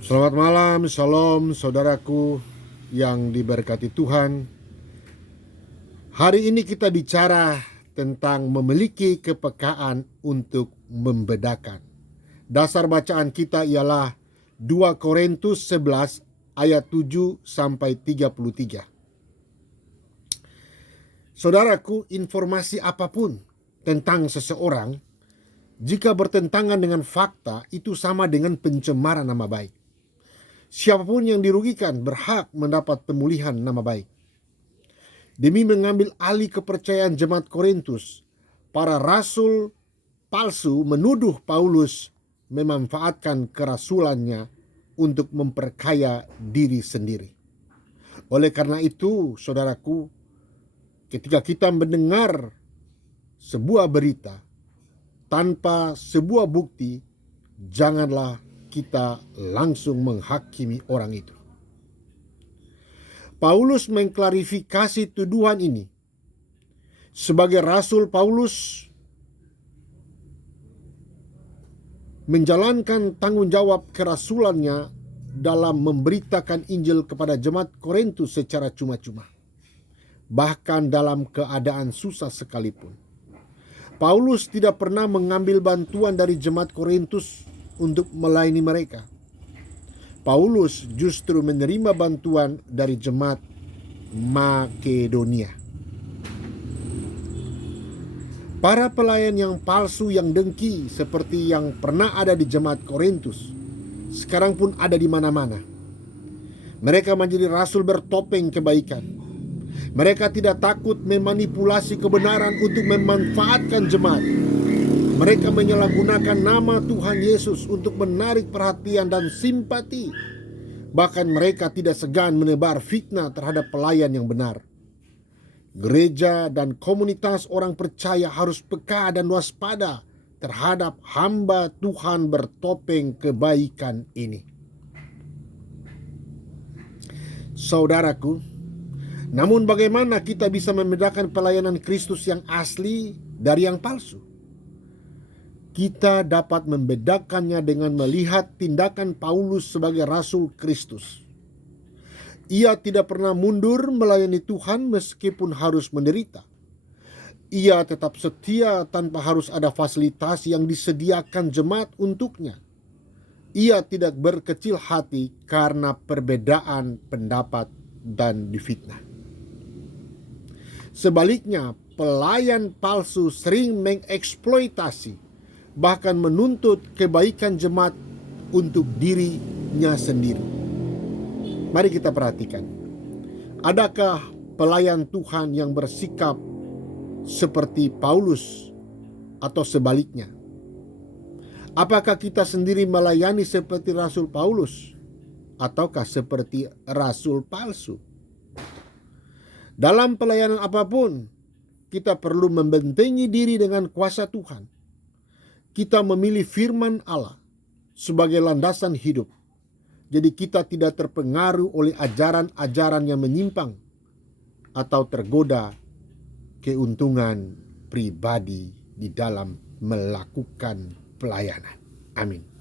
Selamat malam, shalom saudaraku yang diberkati Tuhan. Hari ini kita bicara tentang memiliki kepekaan untuk membedakan. Dasar bacaan kita ialah 2 Korintus 11 ayat 7 sampai 33. Saudaraku, informasi apapun tentang seseorang jika bertentangan dengan fakta itu sama dengan pencemaran nama baik. Siapapun yang dirugikan berhak mendapat pemulihan nama baik. Demi mengambil alih kepercayaan jemaat Korintus, para rasul palsu menuduh Paulus memanfaatkan kerasulannya untuk memperkaya diri sendiri. Oleh karena itu, saudaraku, ketika kita mendengar sebuah berita tanpa sebuah bukti, janganlah kita langsung menghakimi orang itu. Paulus mengklarifikasi tuduhan ini. Sebagai rasul, Paulus menjalankan tanggung jawab kerasulannya dalam memberitakan Injil kepada jemaat Korintus secara cuma-cuma, bahkan dalam keadaan susah sekalipun. Paulus tidak pernah mengambil bantuan dari jemaat Korintus untuk melayani mereka. Paulus justru menerima bantuan dari jemaat Makedonia. Para pelayan yang palsu yang dengki seperti yang pernah ada di jemaat Korintus sekarang pun ada di mana-mana. Mereka menjadi rasul bertopeng kebaikan. Mereka tidak takut memanipulasi kebenaran untuk memanfaatkan jemaat. Mereka menyalahgunakan nama Tuhan Yesus untuk menarik perhatian dan simpati. Bahkan mereka tidak segan menebar fitnah terhadap pelayan yang benar. Gereja dan komunitas orang percaya harus peka dan waspada terhadap hamba Tuhan bertopeng kebaikan ini. Saudaraku, namun bagaimana kita bisa membedakan pelayanan Kristus yang asli dari yang palsu? Kita dapat membedakannya dengan melihat tindakan Paulus sebagai rasul Kristus. Ia tidak pernah mundur melayani Tuhan meskipun harus menderita. Ia tetap setia tanpa harus ada fasilitas yang disediakan jemaat untuknya. Ia tidak berkecil hati karena perbedaan pendapat dan difitnah. Sebaliknya, pelayan palsu sering mengeksploitasi bahkan menuntut kebaikan jemaat untuk dirinya sendiri. Mari kita perhatikan. Adakah pelayan Tuhan yang bersikap seperti Paulus atau sebaliknya? Apakah kita sendiri melayani seperti Rasul Paulus ataukah seperti rasul palsu? Dalam pelayanan apapun, kita perlu membentengi diri dengan kuasa Tuhan. Kita memilih firman Allah sebagai landasan hidup. Jadi kita tidak terpengaruh oleh ajaran-ajaran yang menyimpang atau tergoda keuntungan pribadi di dalam melakukan pelayanan. Amin.